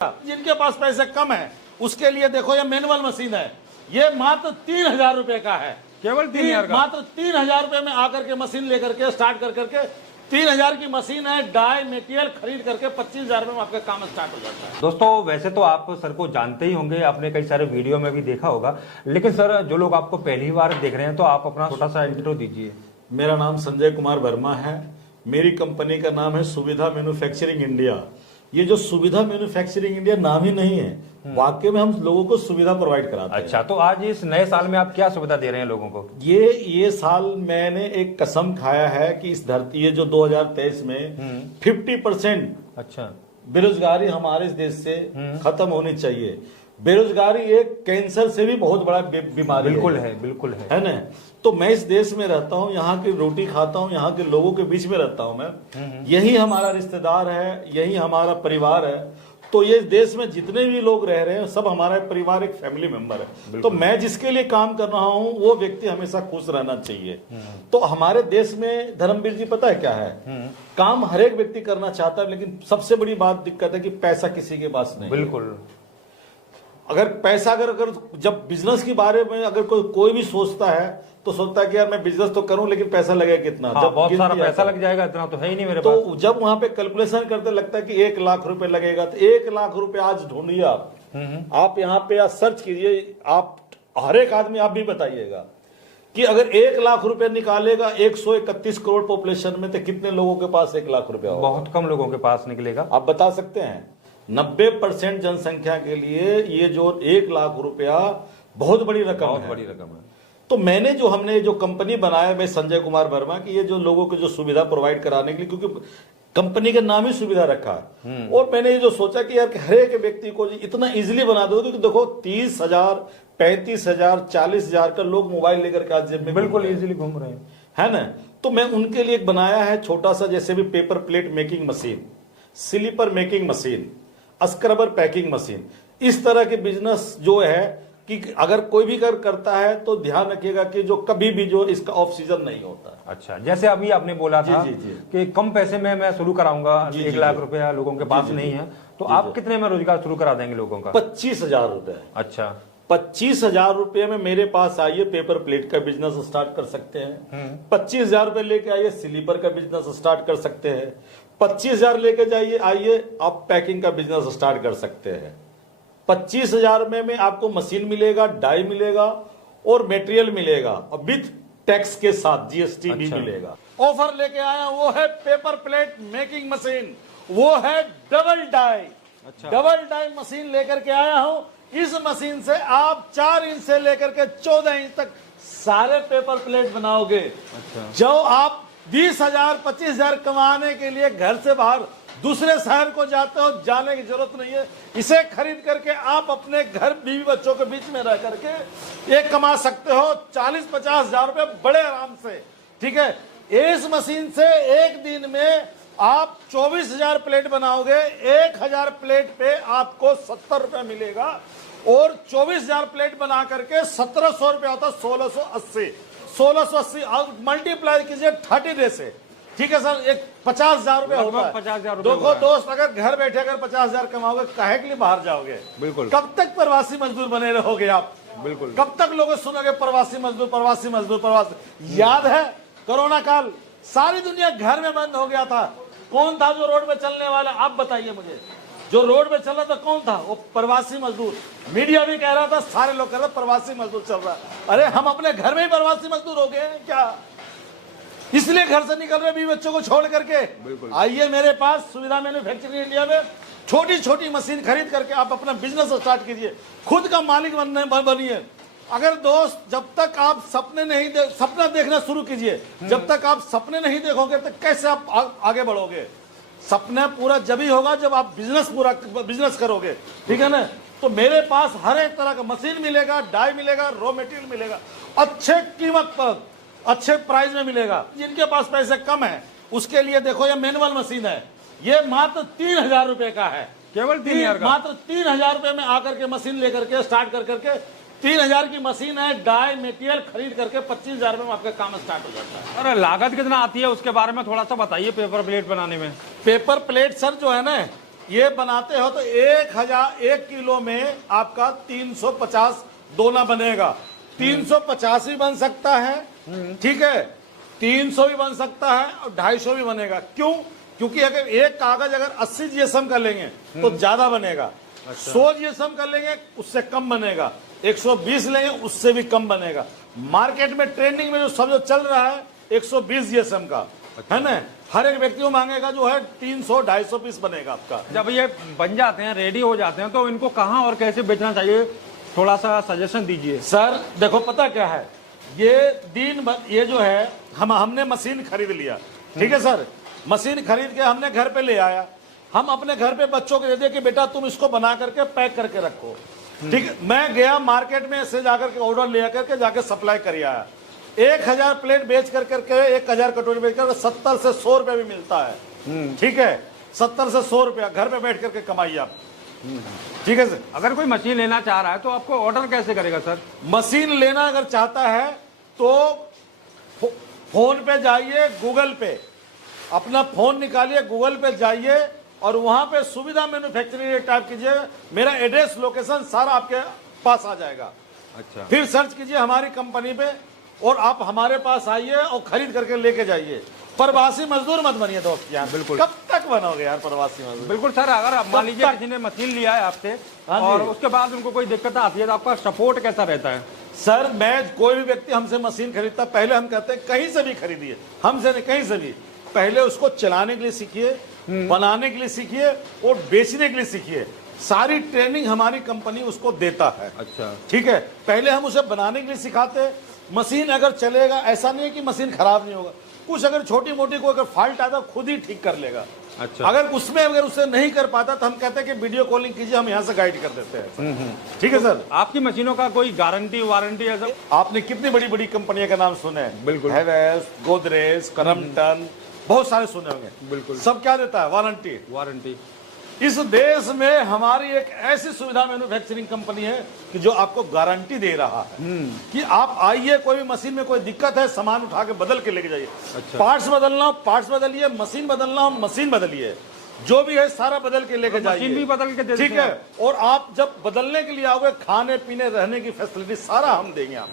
जिनके पास पैसे कम है उसके लिए देखो ये मैनुअल मशीन है, ये मात्र 3,000 रुपए का है, केवल 3,000 का। मात्र 3,000 रुपए में आकर के मशीन लेकर के स्टार्ट कर करके 3,000 की मशीन है, डाई मटेरियल खरीद करके 25,000 रुपए में आपका काम स्टार्ट हो जाता है। दोस्तों वैसे तो आप सर को जानते ही होंगे, आपने कई सारे वीडियो में भी देखा होगा, लेकिन सर जो लोग आपको पहली बार देख रहे हैं तो आप अपना छोटा सा इंट्रो दीजिए। मेरा नाम संजय कुमार वर्मा है, मेरी कंपनी का नाम है सुविधा मैन्युफैक्चरिंग इंडिया। ये जो सुविधा मैन्युफैक्चरिंग इंडिया नाम ही नहीं है, वाकई में हम लोगों को सुविधा प्रोवाइड कराते हैं। अच्छा, तो आज इस नए साल में आप क्या सुविधा दे रहे हैं लोगों को? ये साल मैंने एक कसम खाया है कि इस धरती, ये जो 2023 में 50% अच्छा बेरोजगारी हमारे इस देश से खत्म होनी चाहिए। बेरोजगारी एक कैंसर से भी बहुत बड़ा बीमारी बिल्कुल है ना। तो मैं इस देश में रहता हूँ, यहाँ की रोटी खाता हूँ, यहाँ के लोगों के बीच में रहता हूँ मैं, यही हमारा रिश्तेदार है, यही हमारा परिवार है। तो ये देश में जितने भी लोग रह रहे हैं सब हमारा परिवार, एक फैमिली मेंबर है। तो मैं जिसके लिए काम कर रहा हूँ वो व्यक्ति हमेशा खुश रहना चाहिए। तो हमारे देश में धर्मवीर जी पता है क्या है, काम हर एक व्यक्ति करना चाहता है, लेकिन सबसे बड़ी बात दिक्कत है कि पैसा किसी के पास नहीं। बिल्कुल, अगर पैसा अगर जब बिजनेस के बारे में अगर कोई भी सोचता है तो सोचता है कि यार मैं बिजनेस तो करूं लेकिन पैसा लगेगा कितना। हाँ, जब बहुत सारा पैसा लग जाएगा, इतना तो है ही नहीं मेरे पास। तो जब वहां पे कैलकुलेशन करते लगता है कि 1 लाख रुपए लगेगा, तो 1 लाख रुपए आज ढूंढिए आप यहाँ पे आज सर्च कीजिए, आप हर एक आदमी आप भी बताइएगा कि अगर 1 लाख रुपए निकालेगा 131 करोड़ पॉपुलेशन में, तो कितने लोगों के पास 1 लाख रुपया होगा? बहुत कम लोगों के पास निकलेगा। आप बता सकते हैं? 90% जनसंख्या के लिए ये जो 1 लाख रुपया बहुत बड़ी रकम है। तो हमने जो कंपनी बनाया, मैं संजय कुमार वर्मा, की ये जो लोगों को जो सुविधा प्रोवाइड कराने के लिए, क्योंकि कंपनी का नाम ही सुविधा रखा है, और मैंने ये जो सोचा कि यार हर एक व्यक्ति को इतना इजीली बना दो, क्योंकि देखो 30,000 35,000 40,000 का लोग मोबाइल लेकर के आज जेब में बिल्कुल इजीली घूम रहे हैं, है ना। तो मैं उनके लिए एक बनाया है छोटा सा, जैसे भी paper plate making machine, slipper making machine, scrubber packing machine, इस तरह के बिजनेस जो है कि अगर कोई भी करता है तो ध्यान रखिएगा कि जो कभी भी जो इसका ऑफ सीजन नहीं होता। अच्छा, जैसे अभी आपने बोला था कि कम पैसे में मैं शुरू कराऊंगा, 1 लाख रुपया लोगों के पास नहीं है, तो आप कितने में रोजगार शुरू करा देंगे लोगों का? 25,000 रुपए। अच्छा, 25,000 रुपए में मेरे पास आइए, पेपर प्लेट का बिजनेस स्टार्ट कर सकते हैं। 25,000 रुपए लेके आइए, स्लीपर का बिजनेस स्टार्ट कर सकते हैं। 25,000 लेके जाइए, आइए आप पैकिंग का बिजनेस स्टार्ट कर सकते हैं। 25,000 में आपको मशीन मिलेगा, डाई मिलेगा और मटेरियल मिलेगा, और विथ टैक्स के साथ जीएसटी भी मिलेगा। ऑफर लेके आया वो है पेपर प्लेट मेकिंग मशीन, वो है double die. Double die machine लेकर के आया हूं। इस मशीन से आप 4 इंच से लेकर के 14 इंच तक सारे पेपर प्लेट बनाओगे। जो आप 20,000 25,000 कमाने के लिए घर से बाहर दूसरे शहर को जाते हो, जाने की जरूरत नहीं है। इसे खरीद करके आप अपने घर बीवी बच्चों के बीच में रह करके एक कमा सकते हो 40-50 हजार रुपए बड़े आराम से। ठीक है, इस मशीन से एक दिन में आप 24,000 प्लेट बनाओगे, 1,000 प्लेट पे आपको 70 रुपए मिलेगा, और 24,000 प्लेट बना करके 1,700 रुपया होता है, 1680 मल्टीप्लाई कीजिए 30 डे से। ठीक है सर, एक 50,000 रुपया होता है। 50,000 देखो दोस्त, अगर घर बैठे अगर 50,000 कमाओगे, काहे के लिए बाहर जाओगे? बिल्कुल। कब तक प्रवासी मजदूर बने रहोगे आप? बिल्कुल। कब तक लोग सुनोगे प्रवासी मजदूर प्रवासी मजदूर प्रवासी? याद है कोरोना काल, सारी दुनिया घर में बंद हो गया था। कौन था जो रोड पे चलने वाला? आप बताइए मुझे, जो रोड पे चल रहा था कौन था? वो प्रवासी मजदूर। मीडिया भी कह रहा था, सारे लोग कह रहे प्रवासी मजदूर चल रहा है। अरे हम अपने घर में ही प्रवासी मजदूर हो गए हैं क्या? इसलिए घर से निकल रहे भी बच्चों को छोड़ करके। आइए मेरे पास सुविधा मैन्युफैक्चरिंग इंडिया में छोटी छोटी मशीन खरीद करके आप अपना बिजनेस स्टार्ट कीजिए, खुद का मालिक बनिए। अगर दोस्त, जब तक आप सपना देखना शुरू कीजिए, जब तक आप सपने नहीं देखोगे तो कैसे आप आगे बढ़ोगे? सपना पूरा जब ही होगा जब आप बिजनेस करोगे। ठीक है ना। तो मेरे पास हर एक तरह का मशीन मिलेगा, डाई मिलेगा, रॉ मटेरियल मिलेगा, अच्छे कीमत पर अच्छे प्राइस में मिलेगा। जिनके पास पैसे कम है उसके लिए देखो ये मैनुअल मशीन है, ये मात्र 3,000 रुपए का है, केवल 3,000 का। मात्र 3,000 रुपए में आकर के मशीन लेकर के स्टार्ट कर करके 3,000 की मशीन है, डाई मटेरियल खरीद करके 25,000 में आपका काम स्टार्ट हो जाता है। अरे लागत कितना आती है उसके बारे में थोड़ा सा बताइए, पेपर प्लेट बनाने में। पेपर प्लेट सर जो है ना, ये बनाते हो तो 1 किलो में आपका 350 दोना बनेगा। 350 भी बन सकता है, ठीक है, 300 भी बन सकता है और 250 भी बनेगा। क्यों? क्योंकि अगर एक कागज अगर 80 जीएसएम का लेंगे तो ज्यादा बनेगा। 100 जीएसएम का लेंगे उससे कम बनेगा। 120 लेंगे उससे भी कम बनेगा। मार्केट में ट्रेंडिंग में जो सब जो चल रहा है 120 जीएसएम का है ना। हर एक व्यक्ति को मांगेगा जो है 300-250 पीस बनेगा आपका। जब ये बन जाते हैं, रेडी हो जाते हैं, तो इनको कहाँ और कैसे बेचना चाहिए, थोड़ा सा सजेशन दीजिए। सर देखो पता क्या है, ये जो है हमने मशीन खरीद लिया, ठीक है सर। मशीन खरीद के हमने घर पे ले आया, हम अपने घर पे बच्चों को दे दिया कि बेटा तुम इसको बना करके पैक करके रखो, ठीक है। मैं गया मार्केट में से जाकर के ऑर्डर ले करके जाके सप्लाई कर आया। 1000 प्लेट बेच कर करके 1000 कटोरी बेच कर 70 से 100 रुपए भी मिलता है, ठीक है। 70 से 100 रुपया घर पे बैठ करके कमाइए आप, ठीक है सर। अगर कोई मशीन लेना चाह रहा है तो आपको ऑर्डर कैसे करेगा सर? मशीन लेना अगर चाहता है तो फोन पे जाइए, गूगल पे अपना फोन निकालिए, गूगल पे जाइए और वहां पे सुविधा मैन्युफैक्चरिंग टाइप कीजिए, मेरा एड्रेस लोकेशन सारा आपके पास आ जाएगा। अच्छा, फिर सर्च कीजिए हमारी कंपनी पे और आप हमारे पास आइए और खरीद करके लेके जाइए। प्रवासी मजदूर मत बनिए दोस्त यार, बिल्कुल। कब तक बनोगे यार प्रवासी मजदूर? बिल्कुल सर। अगर आप मान लीजिए किसी ने मशीन लिया है आपसे और उसके बाद उनको कोई दिक्कत आती है तो आपका सपोर्ट कैसा रहता है? सर मैं कोई भी व्यक्ति हमसे मशीन खरीदता पहले हम कहते हैं कहीं से भी खरीदिए, हमसे नहीं कहीं से भी, पहले उसको चलाने के लिए सीखिए, बनाने के लिए सीखिए और बेचने के लिए सीखिए। सारी ट्रेनिंग हमारी कंपनी उसको देता है। अच्छा, ठीक है। पहले हम उसे बनाने के लिए सिखाते हैं। मशीन अगर चलेगा, ऐसा नहीं है कि मशीन खराब नहीं होगा, कुछ अगर छोटी मोटी कोई अगर फॉल्ट आता खुद ही ठीक कर लेगा। अच्छा, अगर उसमें अगर उसे नहीं कर पाता तो हम कहते हैं कि वीडियो कॉलिंग कीजिए, हम यहाँ से गाइड कर देते हैं। ठीक है सर। आपकी मशीनों का कोई गारंटी वारंटी है सर? आपने कितनी बड़ी बड़ी कंपनियों का नाम सुने हैं? बिल्कुल। हैवेल्स, गोदरेज, क्रम्पटन, बहुत सारे सुने होंगे। बिल्कुल। सब क्या देता है? वारंटी। इस देश में हमारी एक ऐसी सुविधा मैन्युफैक्चरिंग कंपनी है कि जो आपको गारंटी दे रहा है कि आप आइए, कोई भी मशीन में कोई दिक्कत है, सामान उठा के बदल के लेके जाइए। अच्छा। पार्ट्स बदलना हो पार्ट्स बदलिए, मशीन बदलना हो मशीन बदलिए, जो भी है सारा बदल के लेके जाइए। मशीन भी बदल के दे देते ठीक है। और आप जब बदलने के लिए आओगे, खाने पीने रहने की फैसिलिटी सारा हम देंगे आपको।